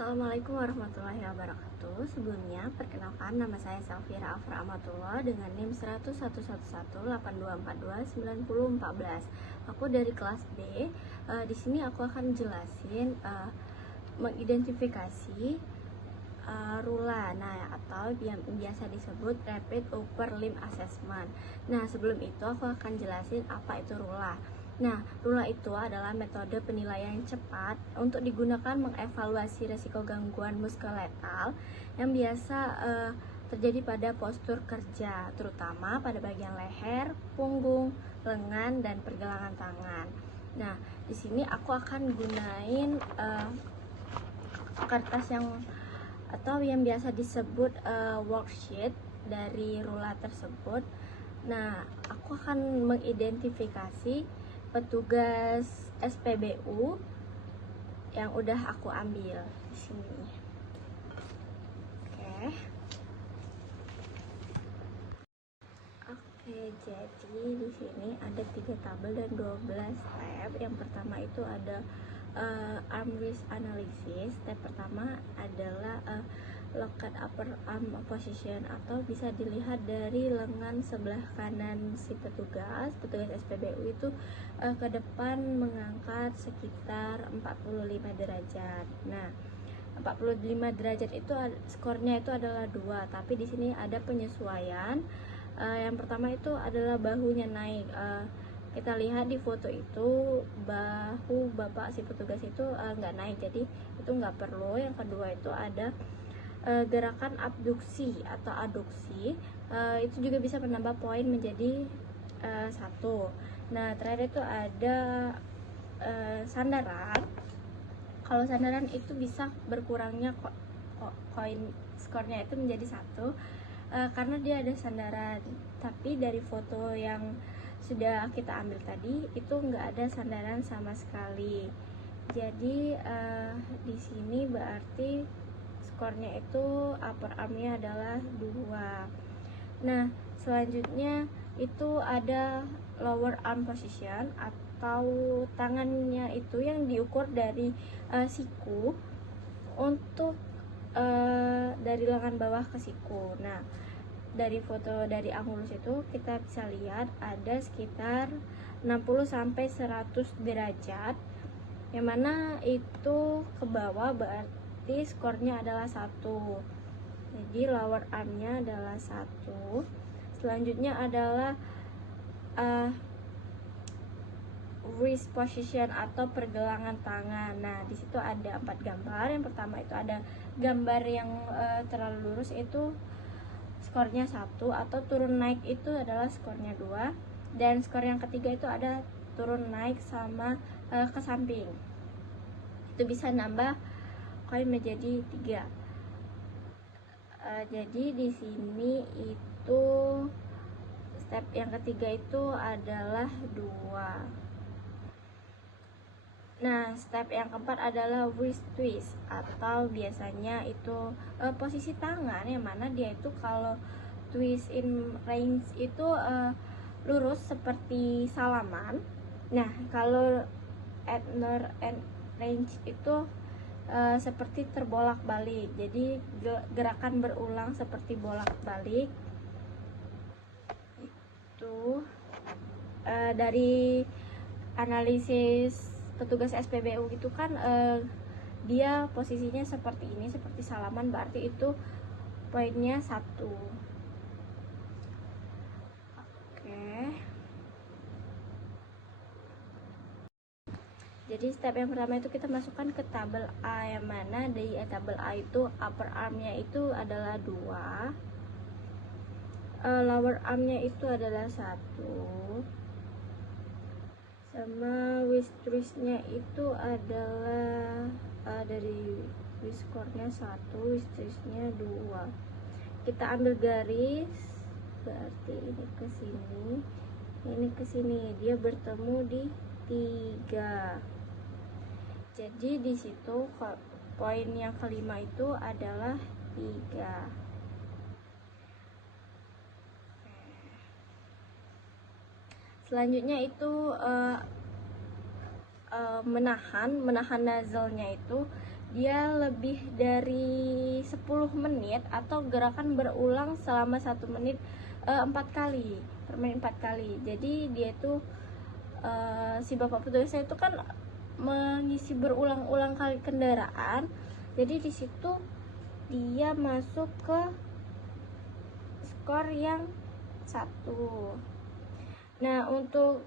Assalamualaikum warahmatullahi wabarakatuh. Sebelumnya, perkenalkan nama saya Safira Afra Amatullah dengan NIM 1001182429014. Aku dari kelas B. Di sini aku akan jelasin mengidentifikasi RULA, atau yang biasa disebut Rapid Upper Limb Assessment. Nah, sebelum itu aku akan jelasin apa itu RULA. Nah, RULA itu adalah metode penilaian cepat untuk digunakan mengevaluasi resiko gangguan muskuloskeletal yang biasa terjadi pada postur kerja, terutama pada bagian leher, punggung, lengan, dan pergelangan tangan. Nah, di sini aku akan gunain kertas yang biasa disebut worksheet dari RULA tersebut. Nah, aku akan mengidentifikasi petugas SPBU yang udah aku ambil di sini. Oke, jadi di sini ada 3 tabel dan 12 tab. Yang pertama itu ada arm wrist analysis. Tab pertama adalah locked upper arm position, atau bisa dilihat dari lengan sebelah kanan si petugas SPBU itu ke depan mengangkat sekitar 45 derajat. Nah, 45 derajat itu skornya itu adalah 2, tapi di sini ada penyesuaian. Yang pertama itu adalah bahunya naik. Kita lihat di foto itu bahu bapak si petugas itu nggak naik, jadi itu nggak perlu. Yang kedua itu ada gerakan abduksi atau aduksi, itu juga bisa menambah poin menjadi 1. Nah, terakhir itu ada sandaran. Kalau sandaran itu bisa berkurangnya koin skornya itu menjadi 1 karena dia ada sandaran, tapi dari foto yang sudah kita ambil tadi itu nggak ada sandaran sama sekali. Jadi di sini berarti skornya itu upper armnya adalah 2. Nah, selanjutnya itu ada lower arm position, atau tangannya itu yang diukur dari siku untuk dari lengan bawah ke siku. Nah, dari foto dari angulus itu kita bisa lihat ada sekitar 60-100 derajat, yang mana itu ke bawah berarti skornya adalah 1. Jadi lower armnya adalah 1. Selanjutnya adalah wrist position atau pergelangan tangan. Nah, di situ ada 4 gambar. Yang pertama itu ada gambar yang terlalu lurus, itu skornya 1, atau turun naik itu adalah skornya 2. Dan skor yang ketiga itu ada turun naik sama ke samping. Itu bisa nambah koin menjadi 3. Jadi di sini itu step yang ketiga itu adalah 2. Nah, step yang keempat adalah wrist twist, atau biasanya itu posisi tangan yang mana dia itu kalau twist in range itu lurus seperti salaman. Nah, kalau at nor and range itu seperti terbolak-balik. Jadi gerakan berulang seperti bolak-balik. Itu dari analisis petugas SPBU itu kan dia posisinya seperti ini, seperti salaman, berarti itu poinnya 1. Jadi step yang pertama itu kita masukkan ke tabel A, yang mana di tabel A itu upper armnya itu adalah 2, lower armnya itu adalah 1, sama wrist twistnya itu adalah dari wrist skornya 1, wrist twistnya 2. Kita ambil garis, berarti ini ke sini, ini ke sini, dia bertemu di 3. Jadi di situ poin yang kelima itu adalah 3. Selanjutnya itu menahan nozzle-nya itu dia lebih dari 10 menit atau gerakan berulang selama 1 menit 4 kali, per menit 4 kali. Jadi dia itu si bapak petugasnya itu kan mengisi berulang-ulang kali kendaraan. Jadi di situ dia masuk ke skor yang 1. Nah, untuk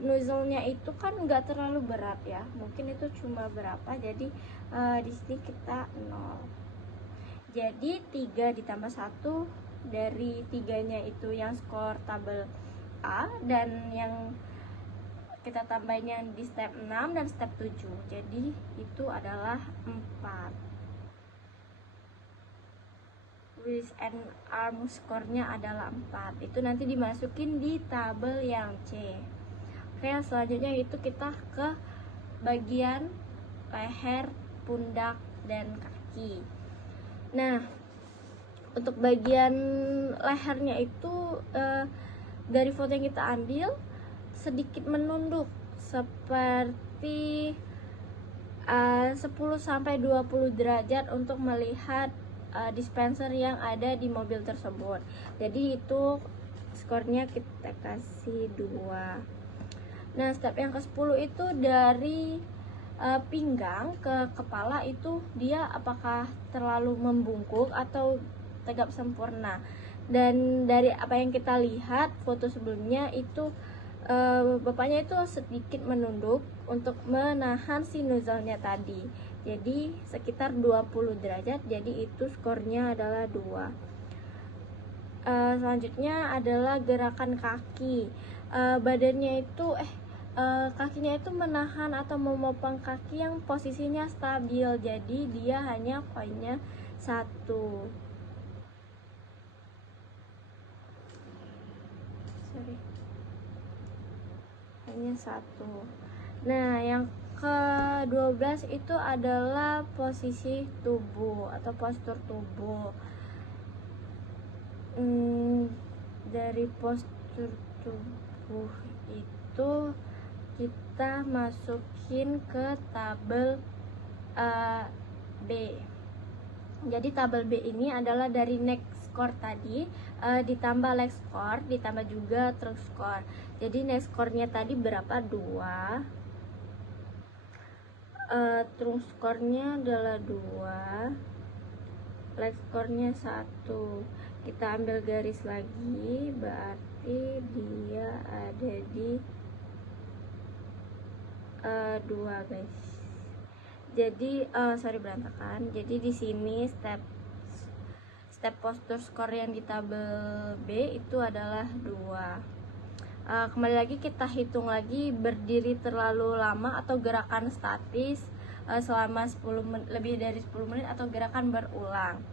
nozzle-nya itu kan nggak terlalu berat ya, mungkin itu cuma berapa, jadi di sini kita 0. Jadi 3 ditambah 1, dari 3-nya itu yang skor tabel A, dan yang kita tambahin di step 6 dan step 7, jadi itu adalah 4. Wrist and arm skornya adalah 4. Itu nanti dimasukin di tabel yang C. Oke, selanjutnya itu kita ke bagian leher, pundak, dan kaki. Nah, untuk bagian lehernya itu dari foto yang kita ambil sedikit menunduk seperti 10-20 derajat untuk melihat dispenser yang ada di mobil tersebut. Jadi itu skornya kita kasih 2. Nah, step yang ke-10 itu dari pinggang ke kepala itu dia apakah terlalu membungkuk atau tegap sempurna. Dan dari apa yang kita lihat foto sebelumnya itu bapaknya itu sedikit menunduk untuk menahan si nozzle-nya tadi. Jadi sekitar 20 derajat, jadi itu skornya adalah 2. Selanjutnya adalah gerakan kaki. Badannya itu kakinya itu menahan atau memopang kaki yang posisinya stabil, jadi dia hanya koinnya 1. Hanya 1. Nah, yang ke-12 itu adalah posisi tubuh atau postur tubuh. Dari postur tubuh itu kita masukin ke tabel B. Jadi tabel B ini adalah dari neck score tadi ditambah leg score, ditambah juga trunk score. Jadi neck score-nya tadi berapa? 2. Trunk score-nya adalah 2. Leg score-nya 1. Kita ambil garis lagi, berarti dia ada di 2, guys. Jadi berantakan. Jadi di sini step postur skor yang di tabel B itu adalah 2. Kembali lagi kita hitung lagi berdiri terlalu lama atau gerakan statis selama lebih dari 10 menit atau gerakan berulang.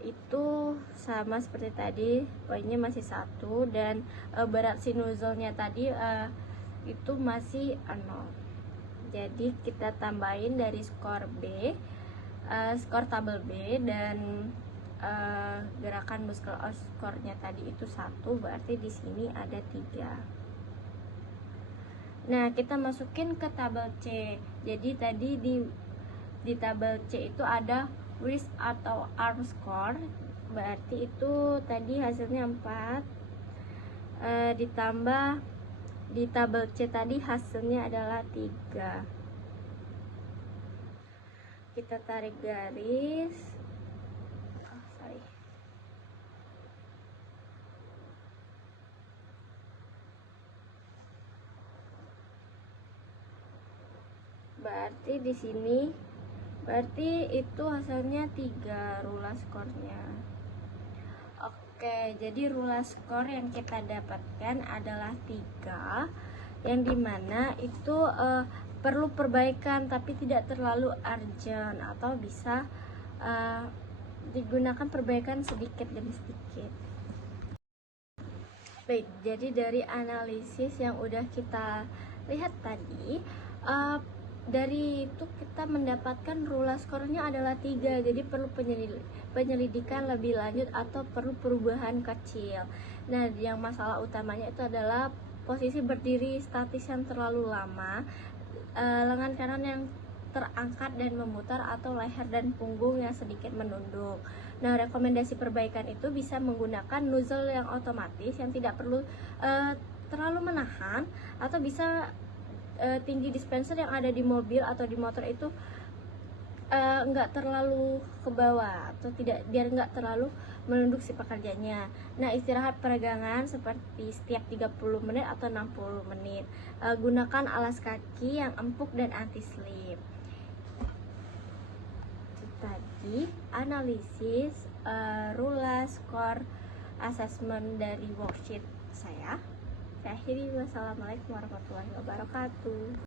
Itu sama seperti tadi, poinnya masih 1, dan berat si nozzle-nya tadi itu masih 0. Jadi kita tambahin dari skor B, skor tabel B, dan gerakan muscle skornya tadi itu 1, berarti di sini ada 3. Nah, kita masukin ke tabel C. Jadi tadi di tabel C itu ada wrist atau arm score, berarti itu tadi hasilnya 4, ditambah di tabel C tadi hasilnya adalah 3. Kita tarik garis. Berarti di sini itu hasilnya 3 rulas skornya. Oke, jadi rulas skor yang kita dapatkan adalah 3, yang dimana itu perlu perbaikan tapi tidak terlalu urgent, atau bisa digunakan perbaikan sedikit demi sedikit. Baik, jadi dari analisis yang udah kita lihat tadi, dari itu kita mendapatkan rulas skornya adalah 3, jadi perlu penyelidikan lebih lanjut atau perlu perubahan kecil. Nah, yang masalah utamanya itu adalah posisi berdiri statis yang terlalu lama, lengan kanan yang terangkat dan memutar atau leher dan punggung yang sedikit menunduk. Nah, rekomendasi perbaikan itu bisa menggunakan nozzle yang otomatis yang tidak perlu terlalu menahan, atau bisa tinggi dispenser yang ada di mobil atau di motor itu nggak terlalu ke bawah, atau tidak, biar nggak terlalu menunduk si pekerjanya. Nah, istirahat peregangan seperti setiap 30 menit atau 60 menit. Gunakan alas kaki yang empuk dan anti slip. Itu tadi analisis RULA skor assessment dari worksheet saya. Saya akhiri, wassalamualaikum warahmatullahi wabarakatuh.